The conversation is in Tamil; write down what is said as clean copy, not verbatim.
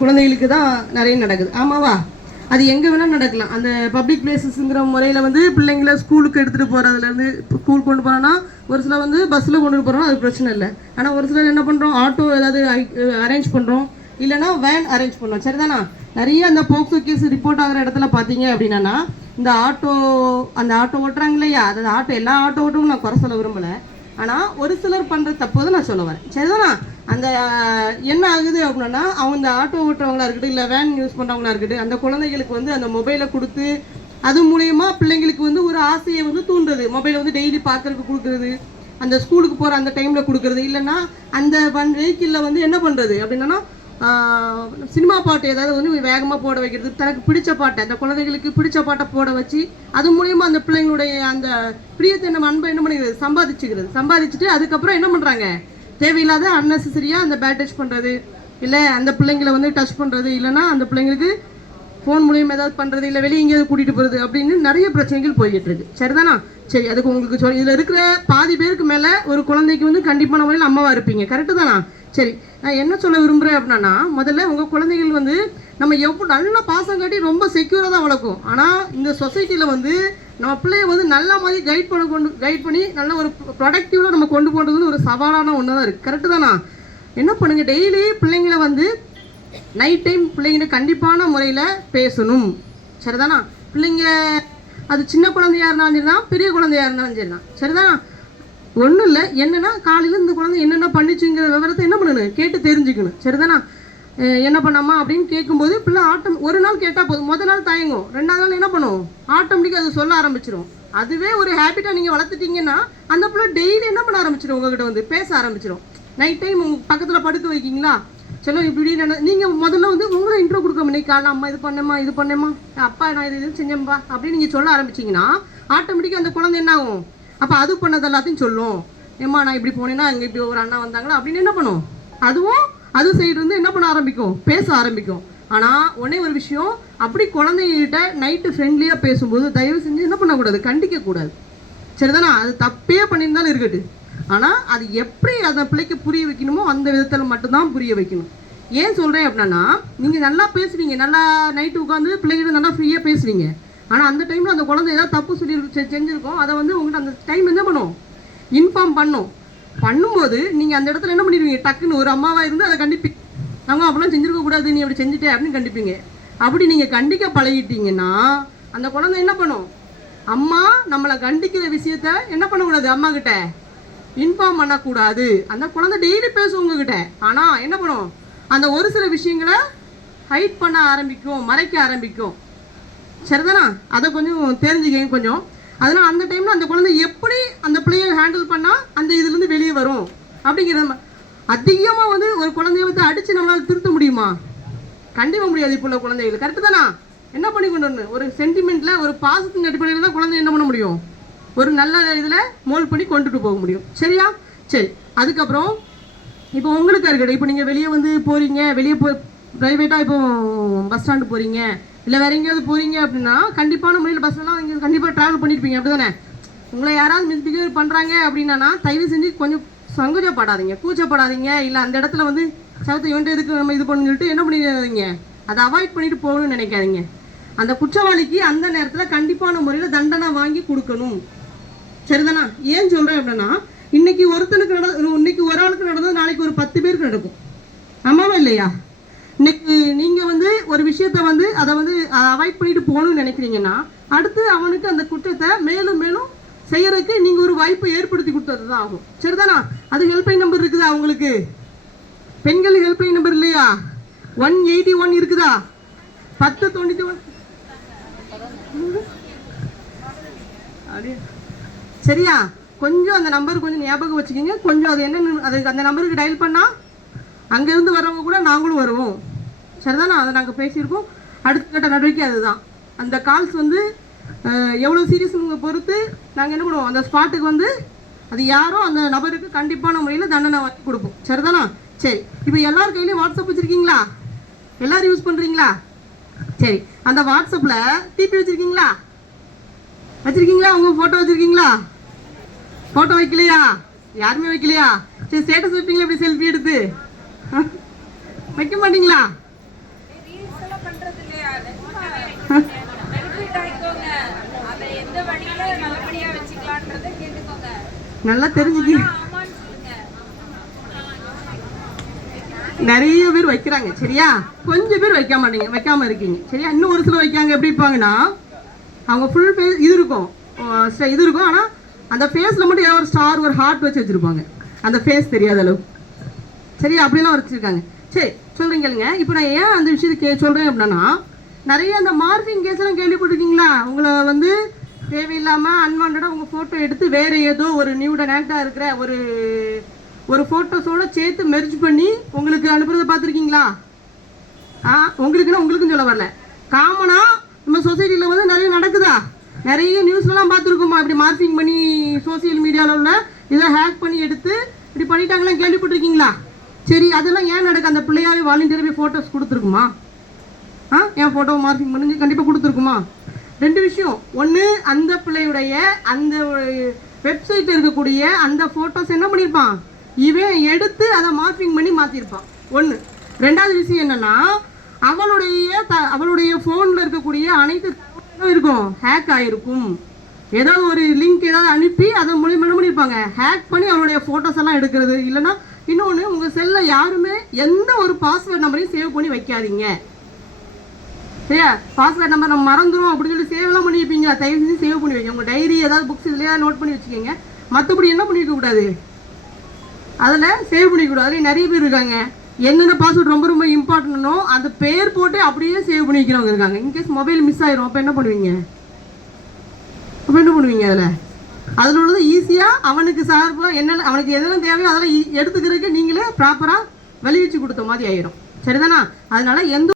குழந்தைகளுக்கு தான் நிறைய நடக்குது. ஆமாவா? அது எங்கே வேணால் நடக்கலாம். அந்த பப்ளிக் பிளேசஸ்ங்கிற முறையில் வந்து பிள்ளைங்கள ஸ்கூலுக்கு எடுத்துகிட்டு போகிறதுலேருந்து ஸ்கூல் கொண்டு போகிறோன்னா ஒரு சில வந்து பஸ்ஸில் கொண்டு போகிறோம், அது பிரச்சனை இல்லை. ஆனால் ஒரு சிலர் என்ன பண்ணுறோம், ஆட்டோ ஏதாவது அரேஞ்ச் பண்ணுறோம், இல்லைனா வேன் அரேஞ்ச் பண்ணுறோம். சரிதானா? நிறைய அந்த போக்சோ கேஸ் ரிப்போர்ட் ஆகிற இடத்துல பார்த்தீங்க அப்படின்னா இந்த அந்த ஆட்டோ ஓட்டுறாங்க இல்லையா, அது எல்லா ஆட்டோ ஓட்டவும் நான் குறை சொல்ல விரும்பலை. ஆனால் ஒரு சிலர் பண்ணுற தப்பு தான் நான் சொல்ல வரேன். சரிதானா? அந்த என்ன ஆகுது அப்படின்னா அவங்க இந்த ஆட்டோ ஓட்டுறவங்களா இருக்கட்டும், இல்லை வேன் யூஸ் பண்ணுறவங்களா இருக்கட்டும், அந்த குழந்தைகளுக்கு வந்து அந்த மொபைலை கொடுத்து அது மூலயமா பிள்ளைங்களுக்கு வந்து ஒரு ஆசையை வந்து தூண்டுறது. மொபைலை வந்து டெய்லி பார்க்கறதுக்கு கொடுக்குறது, அந்த ஸ்கூலுக்கு போகிற அந்த டைமில் கொடுக்குறது, இல்லைன்னா அந்த வெஹிக்கிளில் வந்து என்ன பண்ணுறது அப்படின்னா சினிமா பாட்டு ஏதாவது வந்து வேகமாக போட வைக்கிறது, தனக்கு பிடிச்ச பாட்டை, அந்த குழந்தைகளுக்கு பிடிச்ச பாட்டை போட வச்சு அது மூலயமா அந்த பிள்ளைங்களுடைய அந்த பிரியத்தை நம்ம அன்பை என்ன பண்ணிக்கிறது, சம்பாதிச்சுட்டு அதுக்கப்புறம் என்ன பண்ணுறாங்க, தேவையில்லாத அன்னெசரியாக அந்த பேட் டச் பண்ணுறது, இல்லை அந்த பிள்ளைங்களை வந்து டச் பண்ணுறது, இல்லைன்னா அந்த பிள்ளைங்களுக்கு ஃபோன் மூலியமாக ஏதாவது பண்ணுறது, இல்லை வெளியே எங்கேயாவது கூட்டிகிட்டு போகிறது அப்படின்னு நிறைய பிரச்சனைகள் போய்கிட்டு இருக்கு. சரிதானா? சரி, அதுக்கு உங்களுக்கு இதில் இருக்கிற பாதி பேருக்கு மேலே ஒரு குழந்தைக்கு வந்து கண்டிப்பான முறையில் அம்மாவாக இருப்பீங்க. கரெக்டு தானா? சரி, நான் என்ன சொல்ல விரும்புகிறேன் அப்படின்னா, முதல்ல உங்கள் குழந்தைகள் வந்து நம்ம எவ்வளோ நல்லா பாசம் காட்டி ரொம்ப செக்யூராக தான் வளர்க்கும். ஆனால் இந்த சொசைட்டியில் வந்து நம்ம பிள்ளைய வந்து நல்ல மாதிரி கைட் பண்ணி நல்ல ஒரு ப்ரொடக்டிவாக நம்ம கொண்டு போகிறதுன்னு ஒரு சவாலான ஒன்று தான் இருக்குது. கரெக்டு தானா? என்ன பண்ணுங்கள், டெய்லி பிள்ளைங்களை வந்து நைட் டைம் பிள்ளைங்க கண்டிப்பான முறையில் பேசணும். சரிதானா? பிள்ளைங்க அது சின்ன குழந்தையா இருந்தாலும் சரிதான், பெரிய குழந்தையா இருந்தாலும் சரிதான். சரிதானா? ஒன்றும் இல்லை, என்னென்னா காலையில் இந்த குழந்தை என்னென்ன பண்ணிச்சுங்கிற விவரத்தை என்ன பண்ணணும், கேட்டு தெரிஞ்சுக்கணும். சரிதானா? என்ன பண்ணாமா அப்படின்னு கேட்கும்போது பிள்ளை ஒரு நாள் கேட்டால் போதும், முதல் நாள் தயங்கும், ரெண்டாவது நாள் என்ன பண்ணும், ஆட்டோமேட்டிக்காக அது சொல்ல ஆரம்பிச்சிடும். அதுவே ஒரு ஹேபிட்டாக நீங்கள் வளர்த்துட்டீங்கன்னா அந்த பிள்ளை டெய்லி என்ன பண்ண ஆரம்பிச்சிடும், உங்ககிட்ட வந்து பேச ஆரம்பிச்சிடும். நைட் டைம் உங்கள் பக்கத்தில் படுக்க வைக்கிங்களா, சலோ இப்படி நீங்கள் முதல்ல வந்து உங்களை இன்ட்ரோ கொடுக்க முடியும், காலைல அம்மா இது பண்ணேம்மா அப்பா நான் இது செஞ்சேன்பா அப்படின்னு நீங்கள் சொல்ல ஆரம்பிச்சிங்கன்னா ஆட்டோமேட்டிக்காக அந்த குழந்தை என்ன ஆகும், அப்போ அது பண்ணது எல்லாத்தையும் சொல்லும். ஏம்மா நான் இப்படி போனேன்னா அங்கே இப்படி ஒரு அண்ணா வந்தாங்களா அப்படின்னு என்ன பண்ணும், அதுவும் அது சைடு இருந்து என்ன பண்ண ஆரம்பிக்கும், பேச ஆரம்பிக்கும். ஆனால் ஒன்னே ஒரு விஷயம், அப்படி குழந்தைகிட்ட நைட்டு ஃப்ரெண்ட்லியாக பேசும்போது தயவு செஞ்சு என்ன பண்ணக்கூடாது, கண்டிக்கக்கூடாது. சரிதானா? அது தப்பே பண்ணியிருந்தாலும் இருக்கட்டு, ஆனால் அது எப்படி அந்த பிள்ளைக்கு புரிய வைக்கணுமோ அந்த விதத்தில் மட்டும்தான் புரிய வைக்கணும். ஏன் சொல்கிறேன் அப்படின்னா, நீங்கள் நல்லா பேசுவீங்க, நல்லா நைட்டு உட்காந்து பிள்ளைகிட்ட நல்லா ஃப்ரீயாக பேசுவீங்க. ஆனால் அந்த டைமில் அந்த குழந்தை ஏதாவது தப்பு செஞ்சுருக்கோம், அதை வந்து உங்கள்கிட்ட அந்த டைம் என்ன பண்ணும், இன்ஃபார்ம் பண்ணும்போது நீங்கள் அந்த இடத்துல என்ன பண்ணிடுவீங்க, டக்குன்னு ஒரு அம்மாவாக இருந்து அதை கண்டிப்பீங்க. அவங்க அப்படிலாம் செஞ்சுருக்கக்கூடாது, நீ அப்படி செஞ்சுட்டே அப்படின்னு கண்டிப்பீங்க. அப்படி நீங்கள் கண்டிக்க பழகிட்டீங்கன்னா அந்த குழந்தை என்ன பண்ணும், அம்மா நம்மளை கண்டிக்கிற விஷயத்த என்ன பண்ணக்கூடாது, அம்மா கிட்ட இன்ஃபார்ம் பண்ணக்கூடாது. அந்த குழந்தை டெய்லி பேசும் உங்ககிட்ட, ஆனால் என்ன பண்ணும், அந்த ஒரு சில விஷயங்களை ஹைட் பண்ண ஆரம்பிக்கும், மறைக்க ஆரம்பிக்கும். சரிதானா? அதை கொஞ்சம் தெரிஞ்சுக்கங்க கொஞ்சம். அதனால் அந்த டைமில் அந்த குழந்தை எப்படி அந்த பிள்ளையை ஹேண்டில் பண்ணால் அந்த இதுலேருந்து வெளியே வரும் அப்படிங்கிறது. அதிகமாக வந்து ஒரு குழந்தைய வந்து அடித்து நம்மளால் திருத்த முடியுமா? கண்டிப்பாக முடியாது. இப்போ உள்ள குழந்தைகள் கரெக்டு தானா? என்ன பண்ணி கொண்டு வரணும், ஒரு சென்டிமெண்ட்டில் ஒரு பாசத்தின் அடிப்படையில் தான் குழந்தை என்ன பண்ண முடியும், ஒரு நல்ல இதில் மோல்ட் பண்ணி கொண்டுட்டு போக முடியும். சரியா? சரி, அதுக்கப்புறம் இப்போ உங்களுக்கு இருக்கட்டும், இப்போ நீங்கள் வெளியே வந்து போகிறீங்க, வெளியே ப்ரைவேட்டாக இப்போ பஸ் ஸ்டாண்டு போகிறீங்க, இல்லை வேறு எங்கேயாவது போகிறீங்க அப்படின்னா கண்டிப்பான முறையில் பஸ்லாம் இங்கே கண்டிப்பாக ட்ராவல் பண்ணியிருப்பீங்க. அப்படி தானே? உங்களை யாராவது மிஸ்பிஹேவ் பண்ணுறாங்க அப்படின்னா தயவு செஞ்சு கொஞ்சம் சங்கோஜப்படாதீங்க, கூச்சப்படாதீங்க. இல்லை அந்த இடத்துல வந்து சவுத்து இவன்ட்டு எதுக்கு நம்ம இது பண்ணு சொல்லிட்டு என்ன பண்ணிடாதீங்க, அதை அவாய்ட் பண்ணிட்டு போகணும்னு நினைக்காதீங்க. அந்த குற்றவாளிக்கு அந்த நேரத்தில் கண்டிப்பான முறையில் தண்டனை வாங்கி கொடுக்கணும். சரிதானா? ஏன் சொல்கிறேன் அப்படின்னா, இன்னைக்கு இன்னைக்கு ஒரு ஆளுக்கு நடந்தது நாளைக்கு ஒரு 10 பேருக்கு நடக்கும். ஆமாவா இல்லையா? இன்னைக்கு நீங்கள் வந்து ஒரு விஷயத்த வந்து அதை வந்து அவாய்ட் பண்ணிட்டு போகணும்னு நினைக்கிறீங்கன்னா அடுத்து அவனுக்கு அந்த குற்றத்தை மேலும் மேலும் செய்யறதுக்கு நீங்கள் ஒரு வாய்ப்பை ஏற்படுத்தி கொடுத்தது தான் ஆகும். சரிதானா? அது ஹெல்ப்லைன் நம்பர் இருக்குதா உங்களுக்கு? பெண்கள் ஹெல்ப்லைன் நம்பர் இல்லையா? 181 இருக்குதா? 1091 சரியா? கொஞ்சம் அந்த நம்பர் கொஞ்சம் ஞாபகம் வச்சுக்கிங்க. கொஞ்சம் அது என்னன்னு அதுக்கு அந்த நம்பருக்கு டயல் பண்ணால் அங்கேருந்து வரவங்க கூட நாங்களும் வருவோம். சரிதானா? அதை நாங்கள் பேசியிருக்கோம். அடுத்த கட்ட நடவடிக்கை அதுதான். அந்த கால்ஸ் வந்து எவ்வளோ சீரியஸ்ங்க பொறுத்து நாங்கள் என்ன பண்ணுவோம், அந்த ஸ்பாட்டுக்கு வந்து அது யாரோ அந்த நபருக்கு கண்டிப்பான முறையில் தண்டனை வாங்கி கொடுப்போம். சரிதானா? சரி, இப்போ எல்லார் கையிலையும் வாட்ஸ்அப் வச்சுருக்கீங்களா? எல்லோரும் யூஸ் பண்ணுறீங்களா? சரி, அந்த வாட்ஸ்அப்பில் டிபி வச்சுருக்கீங்களா? உங்கள் ஃபோட்டோ வச்சுருக்கீங்களா? ஃபோட்டோ வைக்கலையா? யாருமே வைக்கலையா? சரி, ஸ்டேட்டஸ் வைப்பீங்களா இப்படி செல்ஃபி எடுத்து? வைக்க மாட்டீங்களா? நல்லா தெரிஞ்சுக்க. நிறைய பேர் வைக்கிறாங்க சரியா, கொஞ்சம் பேர் வைக்காம இருக்கீங்க சரியா. இன்னும் ஒரு சிலர் வைக்காங்க. எப்படி இருப்பாங்கன்னா அவங்க ஃபுல் ஃபேஸ் இது இருக்கும், இது இருக்கும், ஆனால் அந்த ஃபேஸில் மட்டும் ஏதோ ஒரு ஸ்டார் ஒரு ஹார்ட் வச்சு வச்சுருப்பாங்க, அந்த ஃபேஸ் தெரியாத அளவு சரியா. அப்படிலாம் வச்சுருக்காங்க. சரி சொல்கிறீங்க. இப்போ நான் ஏன் அந்த விஷயத்தை சொல்கிறேன் அப்படின்னா, நிறைய அந்த மார்ஃபிங் கேஸ்லாம் கேள்விப்பட்டிருக்கீங்களா? உங்களை வந்து தேவையில்லாமல் அன்வான்டாக உங்கள் ஃபோட்டோ எடுத்து வேறு ஏதோ ஒரு நியூடன் ஆக்டாக இருக்கிற ஒரு ஃபோட்டோஸோடு சேர்த்து மெர்ஜ் பண்ணி உங்களுக்கு அனுப்புறதை பார்த்துருக்கீங்களா? உங்களுக்குன்னு சொல்ல வரல, காமனாக நம்ம சொசைட்டியில் வந்து நிறைய நடக்குதா? நிறைய நியூஸ்லாம் பார்த்துருக்கோமா? இப்படி மார்ஃபிங் பண்ணி சோசியல் மீடியாவில் உள்ள இதை ஹேக் பண்ணி எடுத்து இப்படி பண்ணிட்டாங்களாம் கேள்விப்பட்டிருக்கீங்களா? சரி, அதெல்லாம் ஏன் நடக்கு? அந்த பிள்ளையாவே வாலண்டியராகவே ஃபோட்டோஸ் கொடுத்துருக்குமா? என் ஃபோட்டோவை மார்க்கிங் பண்ணி கண்டிப்பாக கொடுத்துருக்குமா? ரெண்டு விஷயம். ஒன்று, அந்த பிள்ளையுடைய அந்த வெப்சைட்டில் இருக்கக்கூடிய அந்த ஃபோட்டோஸ் என்ன பண்ணியிருப்பான், இவன் எடுத்து அதை மார்க்கிங் பண்ணி மாற்றிருப்பான். ஒன்று. ரெண்டாவது விஷயம் என்னென்னா, அவளுடைய ஃபோனில் இருக்கக்கூடிய அனைத்து இருக்கும் ஹேக் ஆகிருக்கும். ஏதாவது ஒரு லிங்க் ஏதாவது அனுப்பி அதை மூலியமாக என்ன பண்ணியிருப்பாங்க, ஹேக் பண்ணி அவளுடைய ஃபோட்டோஸ் எல்லாம் எடுக்கிறது. இல்லைன்னா இன்னொன்று, உங்கள் செல்லில் யாருமே எந்த ஒரு பாஸ்வேர்ட் நம்பரையும் சேவ் பண்ணி வைக்காதீங்க சரியா. பாஸ்வேர்ட் நம்பர் நம்ம மறந்துடும் அப்படின்னு சொல்லி சேவ்லாம் பண்ணி வைப்பீங்க, தயவு செஞ்சு சேவ் பண்ணி வைங்க. உங்கள் டைரி ஏதாவது புக்ஸ் இதுலையா நோட் பண்ணி வச்சுக்கோங்க. மற்றபடி என்ன பண்ணி வைக்கக்கூடாது, அதில் சேவ் பண்ணிக்கூடாது. அதில் நிறைய பேர் இருக்காங்க, என்னென்ன பாஸ்வேர்ட் ரொம்ப ரொம்ப இம்பார்ட்டன்ட்டோ அந்த பேர் போட்டு அப்படியே சேவ் பண்ணி வைக்கிறவங்க இருக்காங்க. இன்கேஸ் மொபைல் மிஸ் ஆயிரும், அப்போ என்ன பண்ணுவீங்க? அதில் உள்ளது ஈஸியாக அவனுக்கு சார்பாக என்ன அவனுக்கு எதெல்லாம் தேவையோ அதெல்லாம் எடுத்துக்கிறதுக்கு நீங்களே ப்ராப்பராக வழி வச்சு கொடுத்த மாதிரி ஆயிரும் சரிதானா. அதனால எந்த